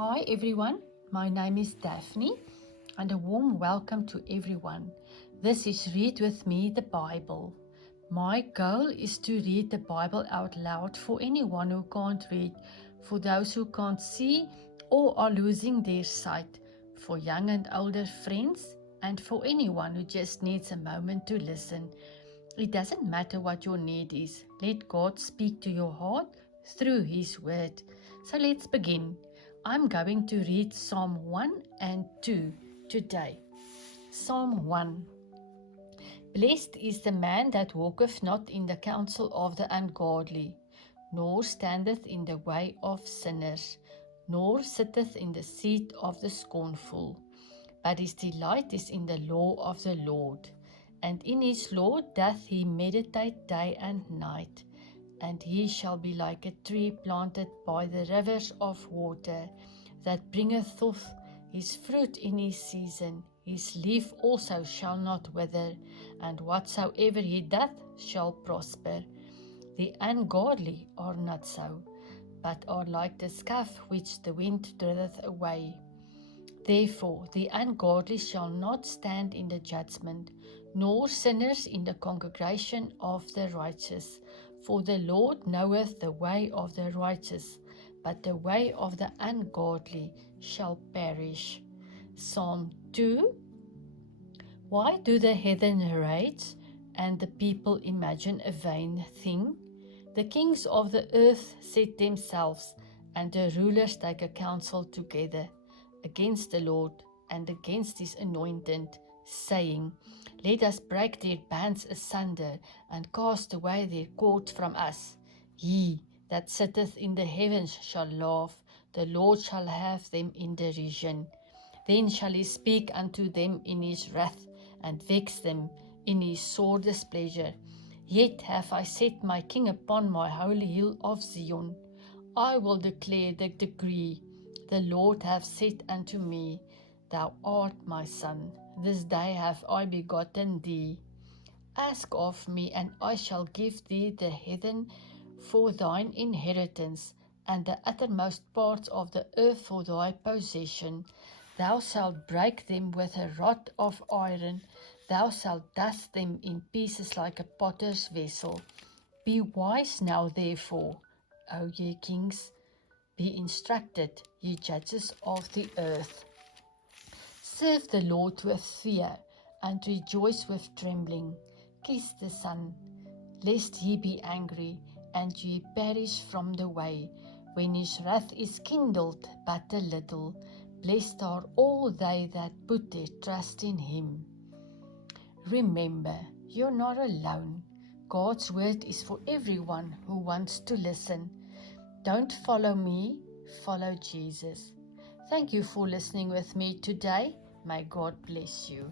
Hi everyone, my name is Daphne and a warm welcome to everyone. This is Read With Me the Bible. My goal is to read the Bible out loud for anyone who can't read, for those who can't see or are losing their sight, for young and older friends, and for anyone who just needs a moment to listen. It doesn't matter what your need is. Let God speak to your heart through His Word. So let's begin. I'm going to read Psalm 1 and 2 today. Psalm 1. Blessed is the man that walketh not in the counsel of the ungodly, nor standeth in the way of sinners, nor sitteth in the seat of the scornful. But his delight is in the law of the Lord, and in his law doth he meditate day and night. And he shall be like a tree planted by the rivers of water, that bringeth forth his fruit in his season. His leaf also shall not wither, and whatsoever he doth shall prosper. The ungodly are not so, but are like the scff which the wind driveth away. Therefore the ungodly shall not stand in the judgment, nor sinners in the congregation of the righteous. For the Lord knoweth the way of the righteous, but the way of the ungodly shall perish. Psalm 2. Why do the heathen rage, and the people imagine a vain thing? The kings of the earth set themselves, and the rulers take a counsel together against the Lord and against his anointed, saying, Let us break their bands asunder, and cast away their cords from us. He that sitteth in the heavens shall laugh, the Lord shall have them in derision. Then shall he speak unto them in his wrath, and vex them in his sore displeasure. Yet have I set my king upon my holy hill of Zion. I will declare the decree. The Lord hath said unto me, Thou art my son, this day have I begotten thee. Ask of me, and I shall give thee the heathen for thine inheritance, and the uttermost parts of the earth for thy possession. Thou shalt break them with a rod of iron, thou shalt dust them in pieces like a potter's vessel. Be wise now therefore, O ye kings. Be instructed, ye judges of the earth. Serve the Lord with fear, and rejoice with trembling. Kiss the Son, lest he be angry, and ye perish from the way, when his wrath is kindled but a little. Blessed are all they that put their trust in him. Remember, you're not alone. God's word is for everyone who wants to listen. Don't follow me, follow Jesus. Thank you for listening with me today. May God bless you.